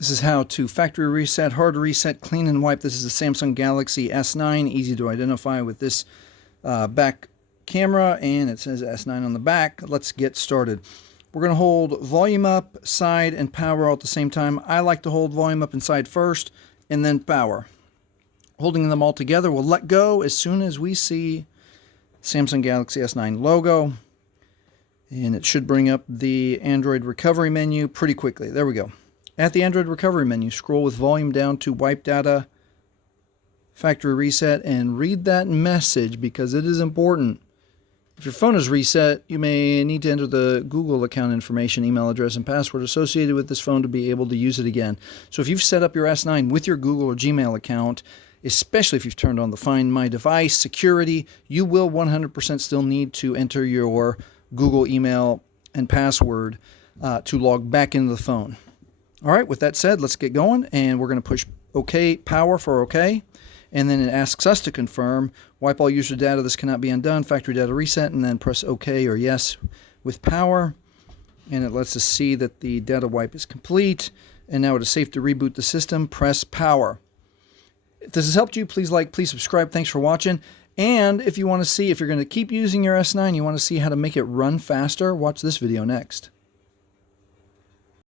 This is how to factory reset, hard reset, clean and wipe. This is the Samsung Galaxy S9, easy to identify with this back camera, and it says S9 on the back. Let's get started. We're going to hold volume up, side, and power all at the same time. I like to hold volume up and side first, and then power. Holding them all together, we'll let go as soon as we see Samsung Galaxy S9 logo, and it should bring up the Android recovery menu pretty quickly. There we go. At the Android recovery menu, scroll with volume down to wipe data, factory reset, and read that message because it is important. If your phone is reset, you may need to enter the Google account information, email address, and password associated with this phone to be able to use it again. So if you've set up your S9 with your Google or Gmail account, especially if you've turned on the Find My Device security, you will 100% still need to enter your Google email and password to log back into the phone. All right, with that said, let's get going, and we're going to push OK, power for OK, and then it asks us to confirm, wipe all user data, this cannot be undone, factory data reset, and then press OK or yes with power, and it lets us see that the data wipe is complete, and now it is safe to reboot the system. Press power. If this has helped you, please like, please subscribe. Thanks for watching. And if you want to see, if you're going to keep using your S9, you want to see how to make it run faster, watch this video next.